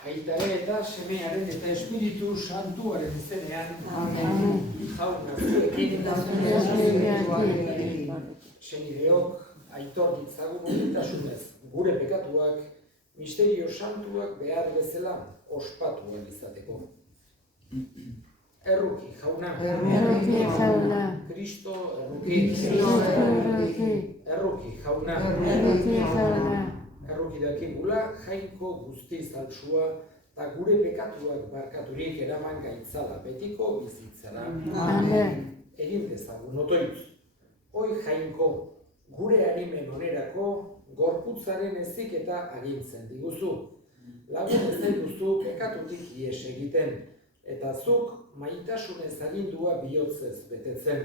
Aitaren eta semearen eta Espiritu Santuaren izenean, jauna zuekin, senideok, aitor ditzagun bonitasunez, gure pekatuak, misterio santuak behar bezala ospatuan izateko. Erruki, jauna. Erruki, jauna. Kristo, erruki. Erruki, jauna. Erruki, jauna. Erruki dakigula, jainko guztiz altsua, eta gure pekatuak barkaturik eraman gaitzala betiko bizitzara. Amen. Egin dezagun otoitz. Hoi jainko, gure harimen onerako, gorputzaren heziketa agintzen diguzu. Lagun ez duzu pekatutik ihes egiten, eta zuk maitasunez agindua bihotzez betetzen.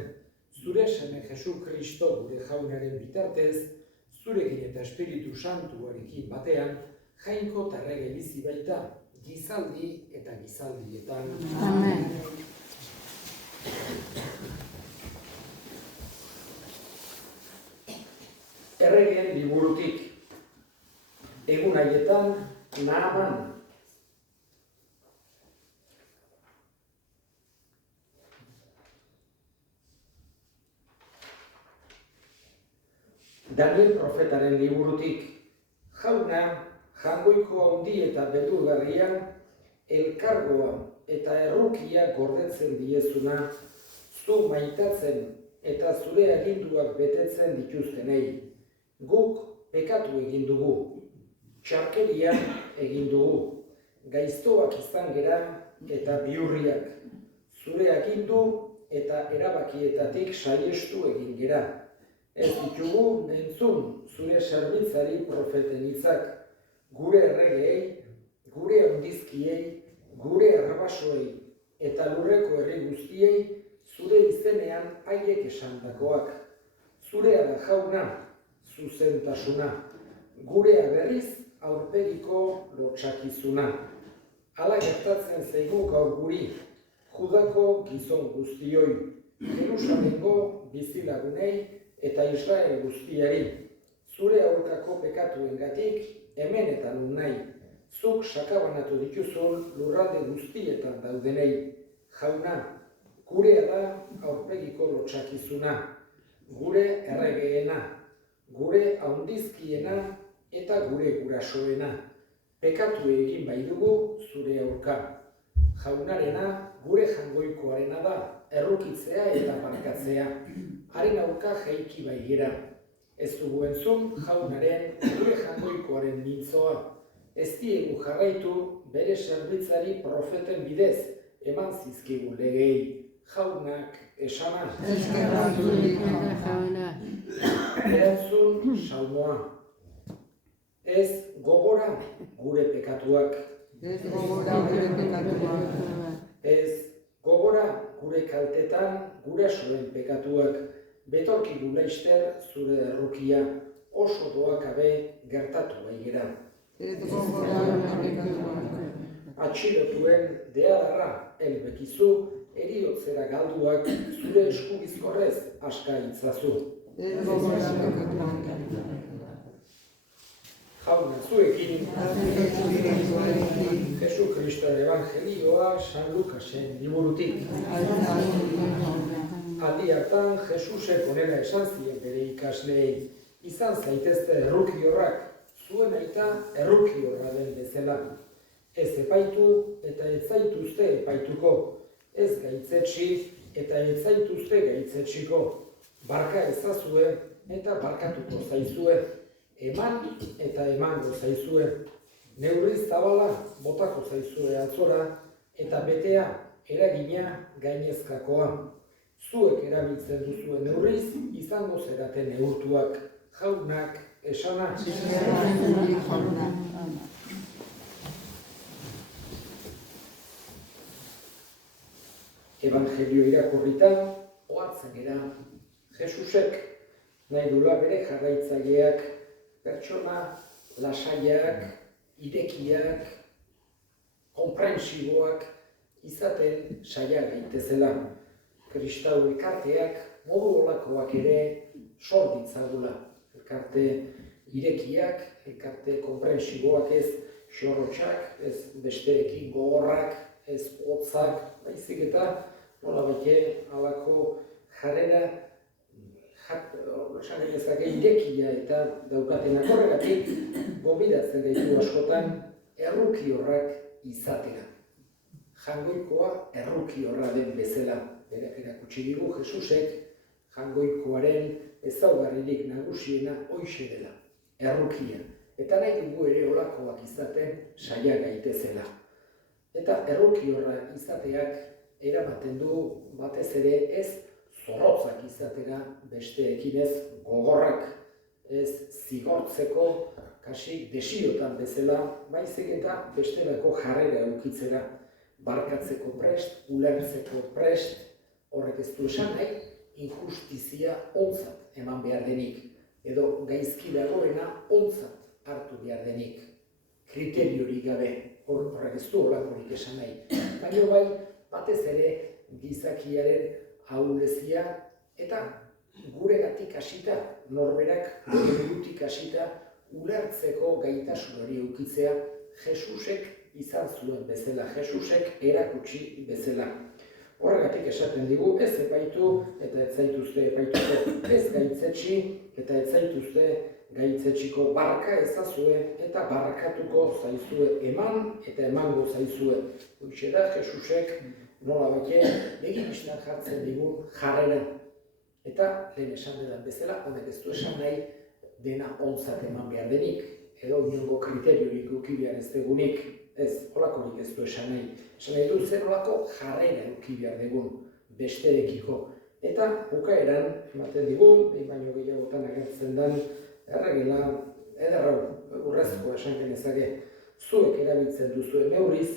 Zure seme Jesu Kristo gure jaunaren bitartez, zurekin eta Espiritu Santuarekin batean, jainko eta errege bizi baita, gizaldi eta gizaldietan. Amen. Erregeen liburutik, egun haietan Naaman. Daniel profetaren liburutik, jauna, jangoiko handi eta beldurgarrian, elkargoa eta errukia gordetzen diezuna, zu maitatzen eta zure aginduak betetzen dituztenei. Guk pekatu egin dugu, txarkeria egin dugu, gaiztoak izan gera eta bihurriak, zure agindu eta erabakietatik saiestu egin gera. Ez ditugu entzun zure zerbitzari profeten hitzak, gure erregeei, gure handizkiei, gure arrabasoei eta lurreko herri guztiei zure izenean haiek esandakoak. Zurea da jauna, zuzentasuna, gurea berriz aurpegiko lotsakizuna. Hala gertatzen zaigu gaur guri, Judako gizon guztioi, Jerusalengo bizilagunei eta Israel guztiari, zure aurkako pekatuengatik hemen eta nun nahi, zuk sakabanatu dituzun lurralde guztietan daudenei. Jauna, gurea da aurpegiko lotsakizuna, gure erregeena, gure handizkiena eta gure gurasoena. Pekatu egin bai dugu zure aurka. Jaunarena gure jangoikoarena da, errukitzea eta barkatzea. Haren aurka jaiki bai gera. Ez dugu entzun jaunaren gure jangoikoaren mintzoa. Ez diegu jarraitu bere zerbitzari profeten bidez eman zizkigun legei. Jaunak esana. Erantzun salmoa. Ez gogora gure pekatuak. Ez gogora gure kaltetan gurasoen pekatuak. Betorkigu laster zure errukia, oso doakabe gertatu baigera. Atxilotuen deadarra elbekizu, eriotzera galduak zure eskubizkorrez aska itzazu. Jauna zuekin, Jesu Kristoen Evangelioa San Lukasen liburutik. Aldi hartan Jesusek onela esan zien bere ikasleei, izan zaitezte errukiorrak, zuen aita errukiorra den bezala. Ez epaitu eta ez zaituzte epaituko, ez gaitzetsi eta ez zaituzte gaitzetsiko. Barka ezazue eta barkatuko zaizue, eman eta emango zaizue. Neurriz zabala botako zaizue atzora eta betea eragina gainezkakoa. Zuek erabiltzen duzuen neurriz, izango zeraten neurtuak, jaunak esana. Evangelio irakurrita, ohartzen gera, Jesusek nahi dula bere jarraitzaileak, pertsona lasaiak, irekiak, konprentsiboak izaten saia gaitezela. Kristau elkarteak modu olakoak ere sor ditzagula. Elkarte irekiak, elkarte konprensiboak ez xorrotxak, ez besteekin gogorrak, ez hotzak, baizik eta nolabait halako jarrera esan genezake irekia eta daukatenak horregatik gonbidatzen gaitu askotan errukiorrak izatera. Jangoikoa errukiorra den bezala, berak erakutsi digu Jesusek jangoikoaren ezaugarririk nagusiena hoixe dela, errukia. Eta nahi dugu ere holakoak izaten saia gaitezela. Eta errukiorra izateak eramaten du batez ere ez zorrotzak izatera besteekin ez gogorrak, ez zigortzeko kasi desiotan bezala, baizik eta bestelako jarrera edukitzera, barkatzeko prest, ulertzeko prest, horrek ez du esan nahi, injustizia ontzat eman behar denik, edo gaizki dagoena ontzat hartu behar denik, kriteriorik gabe, horrek ez du holakorik esan nahi. Baina bai, batez ere gizakiaren ahulezia eta guregatik hasita, norberak guregatik hasita, ulertzeko gaitasun hori edukitzea Jesusek izan zuen bezala, Jesusek erakutsi bezala. Horregatik esaten digu, ez epaitu eta ez zaituzte epaituko, ez gaitzetsi eta ez zaituzte gaitzetsiko, barka ezazue eta barkatuko zaizue, eman eta emango zaizue. Hoxe da Jesusek nolabait begibistan jartzen digun jarrera. Eta lehen esan dedan bezala, honek ez du esan nahi dena ontzat eman behar denik, edo inongo kriteriorik eduki behar ez degunik, ez, holakorik ez du esan nahi. Esan nahi du zer holako jarrera eduki behar degun besterekiko. Eta bukaeran ematen digun, behin baino gehiagotan agertzen den, erregela ederrau, urrezko esan genezake, zuek erabiltzen duzuen neurriz,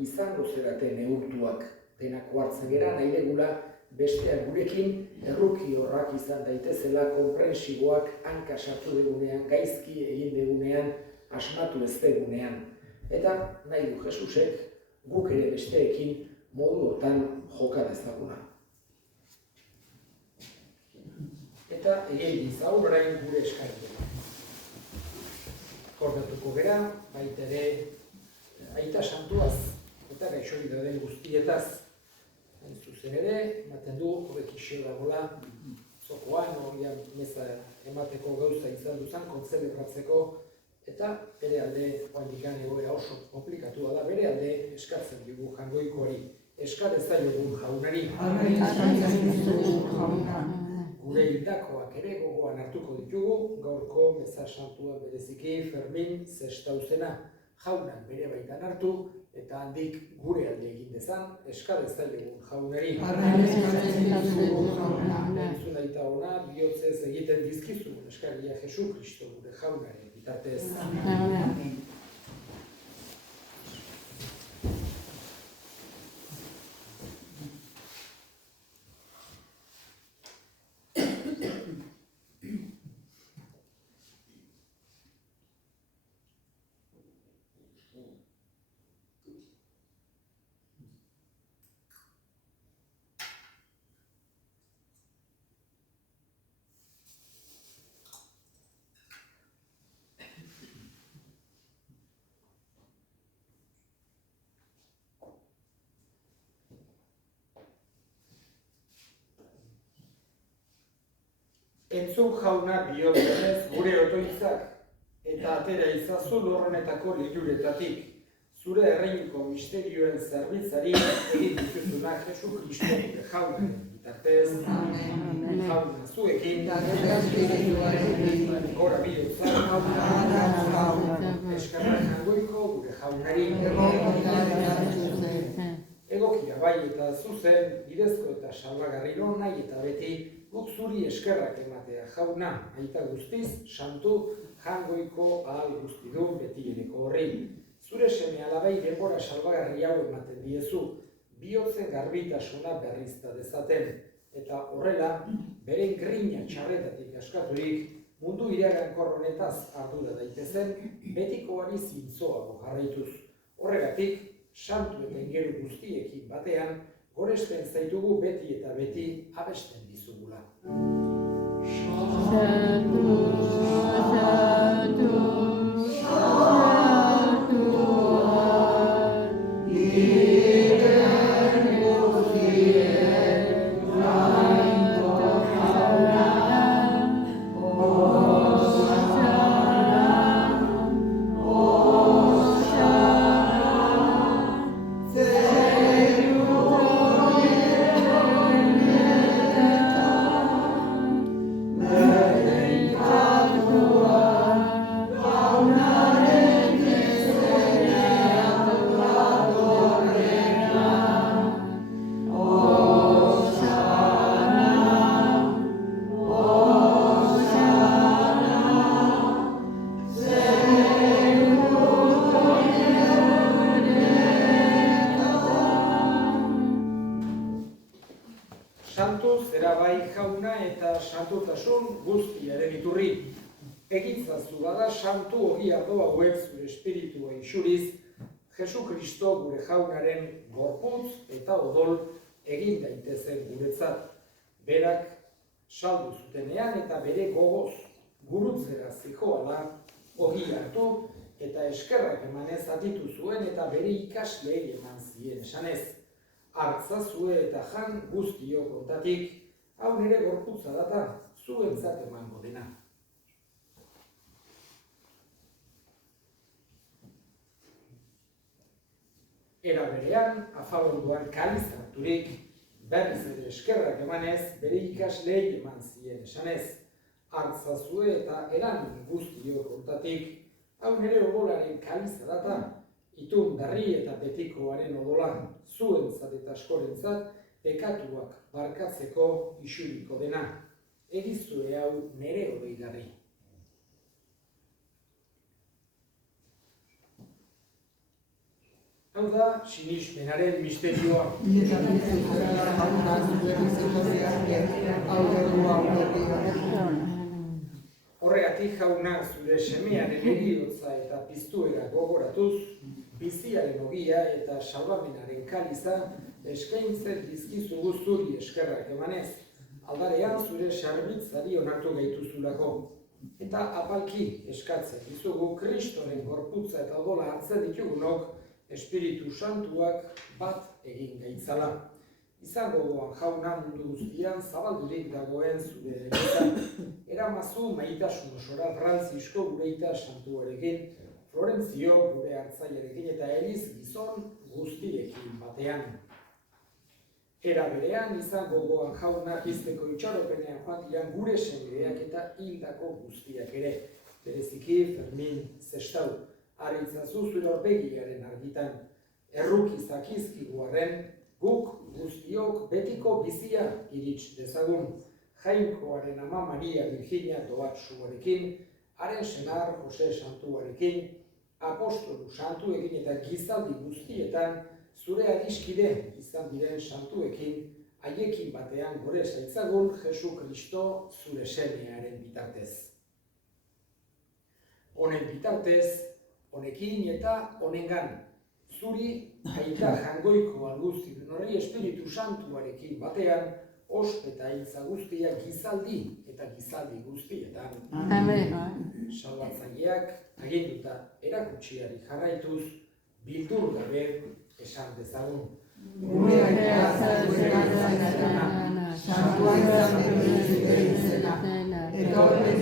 izango zerate neurtuak. Denako hartzen gera, nahi degula besteak gurekin errukiorrak izan daitezela, konprensiboak hanka sartu degunean, gaizki egin degunean, asmatu ez degunean. Eta nahi du Jesusek guk ere besteekin moduotan joka dezaguna. Eta egin dizaun orain gure eskartu. Kordatuko gera, baita ere aita santuaz eta gaixori dauden guztietaz. Hain zuzen ere, ematen du, hobekixio dagoela, zokoan, horian meza emateko gauza izan duzan, kontzelebratzeko, eta bere alde, oandikan egoera oso komplikatua da, bere alde eskatzen dugu jangoikoari, eskade zaiogun jaunari. Gure hildakoak ere gogoan hartuko ditugu, gaurko meza santua bereziki Fermin Zestauzena jaunak bere baitan hartu, eta handik gure alde egin dezan, eskade zaiogun jaunari. Entzun daita ona, bihotzez egiten dizkizu, eskaria Jesu Kristo gure jaunaren bitartez. Entzun jauna bihotzenez gure otoitzak, eta atera izazu lurronetako liluretatik, zure erreinuko misterioen zerbitzari egin dituzunak Jesu Kristo gure jaunaren bitartez, jauna zuekin, gora bihotzak, eskarrak jangoiko gure jaunari, egokia bai eta zuzen, bidezko eta salbagarriro nahi eta beti, guk zuri eskerrak ematea jauna, aita guztiz, santu, jangoiko ahal guztidun betieneko horri. Zure seme alabai denbora salbagarri hau ematen diezu, bihotzen garbitasuna berrizta dezaten, eta horrela, beren grina txarretatik askaturik, mundu iragankor honetaz ardura daitezen, betikoari zintzoago jarraituz. Horregatik, santu eta ingeru guztiekin batean, goresten zaitugu beti eta beti abesten dizugula. Satu, satu, satu. sartu zera bai jauna eta santotasun guztiaren iturri. Egitzazu bada santu ogia doa hauek zure espiritua isuriz, Jesu Kristo gure jaunaren gorputz eta odol egin daitezen guretzat. Berak saldu zutenean eta bere gogoz gurutzera zihoala ogia hartu eta eskerrak emanez atitu zuen eta bere ikasleei eman zien esanez. Hartzazue eta jan guztiok hontatik, hau nire gorputza data, zuentzat emango dena. Era berean, afalondoan kaliz harturik, berriz ere eskerrak emanez, bere ikasleei eman zien esanez. Hartzazue eta eran guztiok hontatik, hau nire odolaren kaliza data, itun darri eta betikoaren odola, zuentzat eta askorentzat, pekatuak barkatzeko isuriko dena. Egizue hau nire odeigarri. Hau da, sinismenaren misterioa. Horregatik jauna zure semearen heriotza eta piztuera gogoratuz, biziaren ogia eta salbamenaren kaliza eskaintzen dizkizugu zuri eskerrak emanez, aldarean zure sarbitzari onartu gaituzulako. Eta apalki eskatzen dizugu Kristoren gorputza eta odola hartzen ditugunok, Espiritu Santuak bat egin gaitzala. Izango goan jauna mundu guztian zabaldurik dagoen zure egitan, eramazu maitasun osora Frantzisko gureita santuarekin, Florentzio gure hartzaiarekin eta Eliz gizon guztiekin batean. Era berean izango goan jauna pizteko itxaropenean joan diran gure semeak eta hildako guztiak ere, bereziki Fermin Zestau. Aritzazu zure aurpegiaren argitan, erruki zakizkigu arren, guk guztiok betiko bizia irits dezagun, Jainkoaren ama Maria Virginia Doatsuarekin, haren senar Jose Santuarekin, apostolu santuekin eta gizaldi guztietan, zure adiskide izan diren santuekin, haiekin batean gore zaitzagun Jesu Kristo zure semearen bitartez. Honen bitartez, honekin eta honengan, zuri aita jangoiko alguzti horri Espiritu Santuarekin batean, ospe eta hitza guztia gizaldi eta gizaldi guztietan. Amen. Salbatzaileak aginduta erakutsiari jarraituz, bildur gabe esan dezagun. Gure santua izan eta horren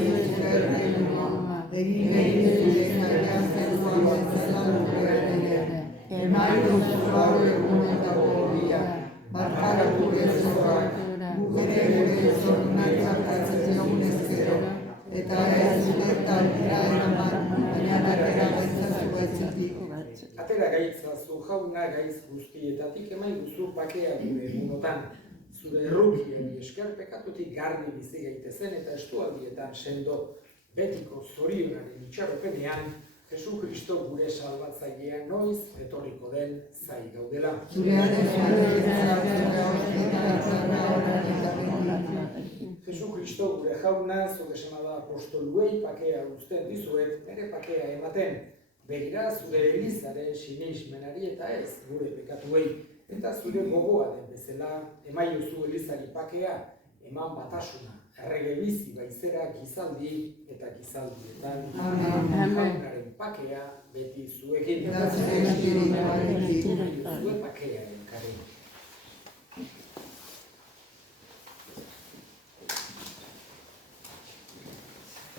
Atera gaitzazu jauna gaitz guztietatik emaiguzu pakea gure egunotan. Zure errukiari esker pekatutik garbi bizi gaitezen eta estualdietan sendo. Betiko zorionaren itxaropenean, Jesu Kristo gure salbatzailea noiz etorriko den zai gaudela. Jesu Kristo gure jauna, zure semada apostoluei pakea uzten dizuet, bere pakea ematen. Begira zure Elizaren sinismenari eta ez gure pekatuei, eta zure gogoa den bezala, emaiozu Elizari pakea, eman batasuna. Errege bizi baizera gizaldi eta gizaldietan. Jaunaren pakea beti zuekin. Zue pakearen kare.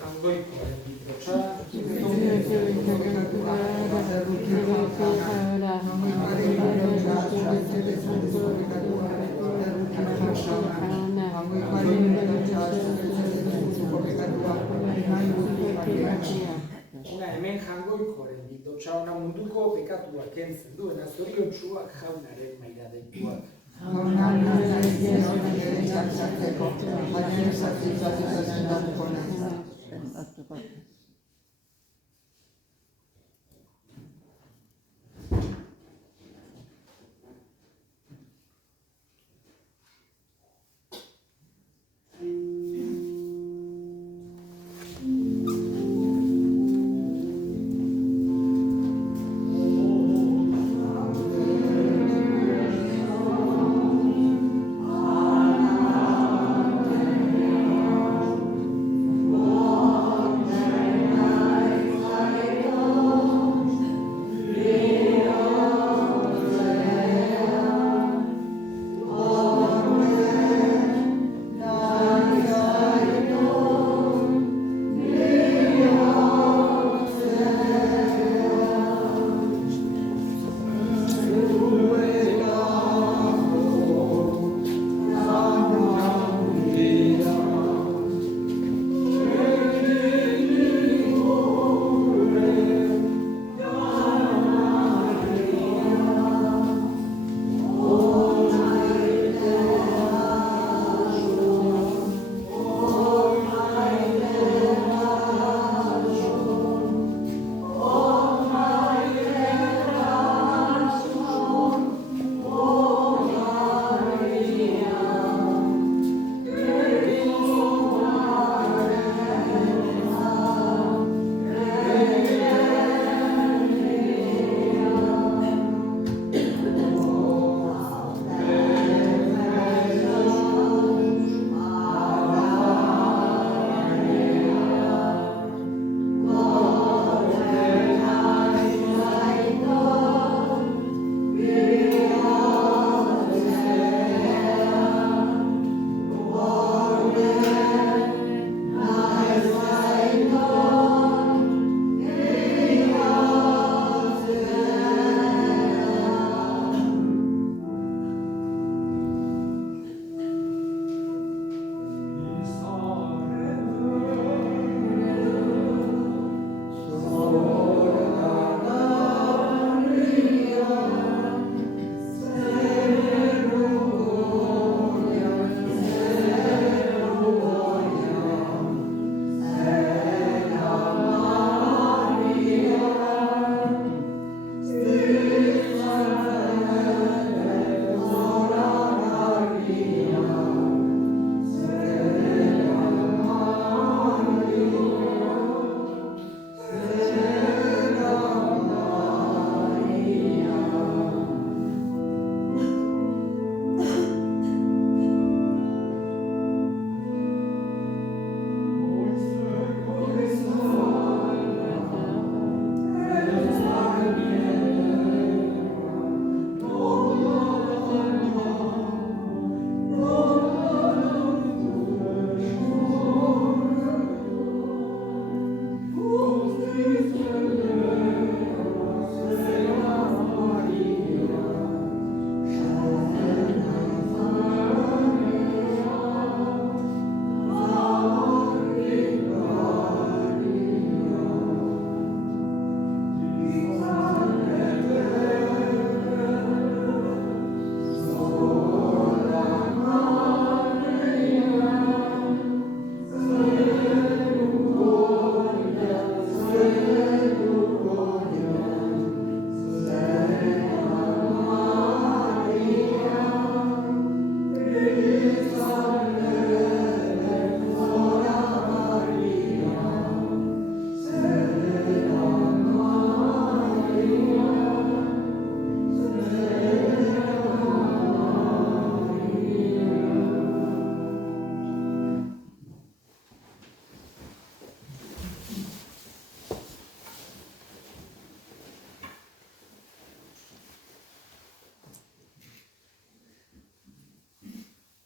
Hangoikoaren bitrotxa. Una hemen jangoikoaren bildotxa ona munduko pekatua kentzen duena zoriontsuak jaunaren maira deituak.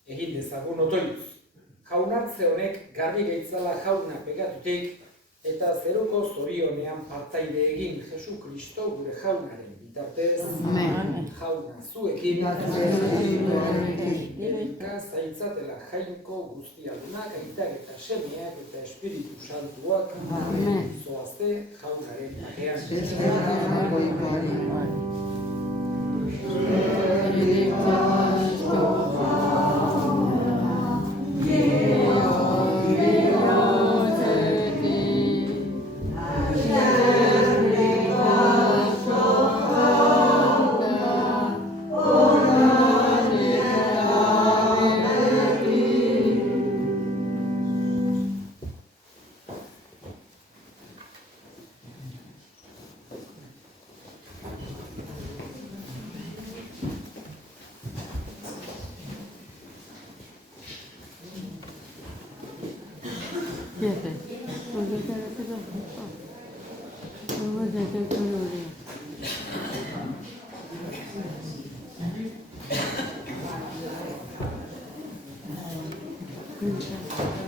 egin dezagun otoitz. Jaunartze honek garbi gaitzala jauna pegatutik, eta zeruko zorionean partaide egin Jesu Kristo gure jaunaren bitartez, jauna zuekin, erika zaitzatela jainko guztiadunak, aitak eta semeak eta Espiritu Santuak, zoazte jaunaren Gracias.